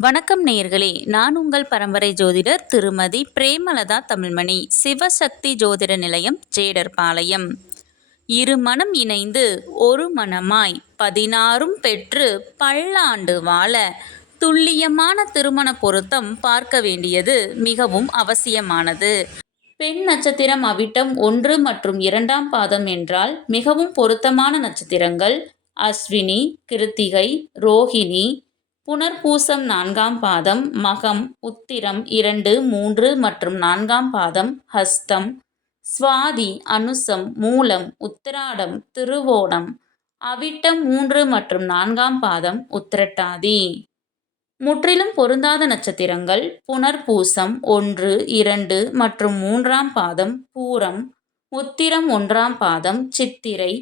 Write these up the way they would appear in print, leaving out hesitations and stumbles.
வணக்கம் நேயர்களே, நான் உங்கள் பரம்பரை ஜோதிடர் திருமதி பிரேமலதா தமிழ்மணி, சிவசக்தி ஜோதிட நிலையம், ஜேடர்பாளையம். இரு மனம் இணைந்து ஒரு மனமாய் 16ம் பெற்று பல்லாண்டு வாழ துல்லியமான திருமண பொருத்தம் பார்க்க வேண்டியது மிகவும் அவசியமானது. பெண் நட்சத்திரம் அவிட்டம் 1 மற்றும் 2ஆம் பாதம் என்றால் மிகவும் பொருத்தமான நட்சத்திரங்கள் அஸ்வினி, கிருத்திகை, ரோஹிணி, புனர்பூசம் 4ஆம் பாதம், மகம், உத்திரம் 2, 3 மற்றும் 4ஆம் பாதம், ஹஸ்தம், சுவாதி, அனுசம், மூலம், உத்திராடம், திருவோணம், அவிட்டம் 3 மற்றும் 4ஆம் பாதம், உத்திரட்டாதி. முற்றிலும் பொருந்தாத நட்சத்திரங்கள் புனர்பூசம் 1, 2 மற்றும் 3ஆம் பாதம், பூரம், உத்திரம் 1ஆம் பாதம், சித்திரை,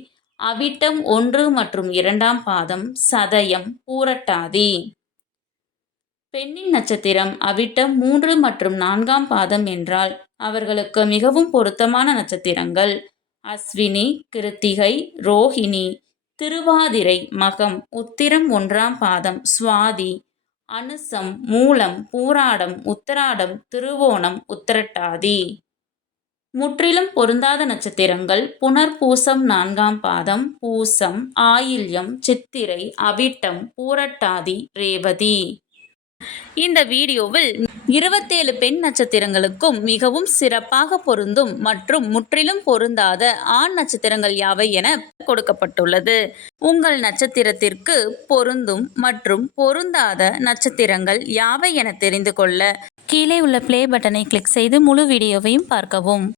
அவிட்டம் 1 மற்றும் 2ஆம் பாதம், சதயம், பூரட்டாதி. பெண்ணின் நட்சத்திரம் அவிட்டம் 3 மற்றும் 4ஆம் பாதம் என்றால் அவர்களுக்கு மிகவும் பொருத்தமான நட்சத்திரங்கள் அஸ்வினி, கிருத்திகை, ரோஹிணி, திருவாதிரை, மகம், உத்திரம் 1ஆம் பாதம், சுவாதி, அனுசம், மூலம், பூராடம், உத்திராடம், திருவோணம், உத்திரட்டாதி. முற்றிலும் பொருந்தாத நட்சத்திரங்கள் புனர்பூசம் 4ஆம் பாதம், பூசம், ஆயில்யம், சித்திரை, அவிட்டம், பூரட்டாதி, ரேவதி. இந்த வீடியோவில் 27 பெண் நட்சத்திரங்களுக்கும் மிகவும் சிறப்பாக பொருந்தும் மற்றும் முற்றிலும் பொருந்தாத ஆண் நட்சத்திரங்கள் யாவை என கொடுக்கப்பட்டுள்ளது. உங்கள் நட்சத்திரத்திற்கு பொருந்தும் மற்றும் பொருந்தாத நட்சத்திரங்கள் யாவை என தெரிந்து கொள்ள கீழே உள்ள ப்ளே பட்டனை கிளிக் செய்து முழு வீடியோவையும் பார்க்கவும்.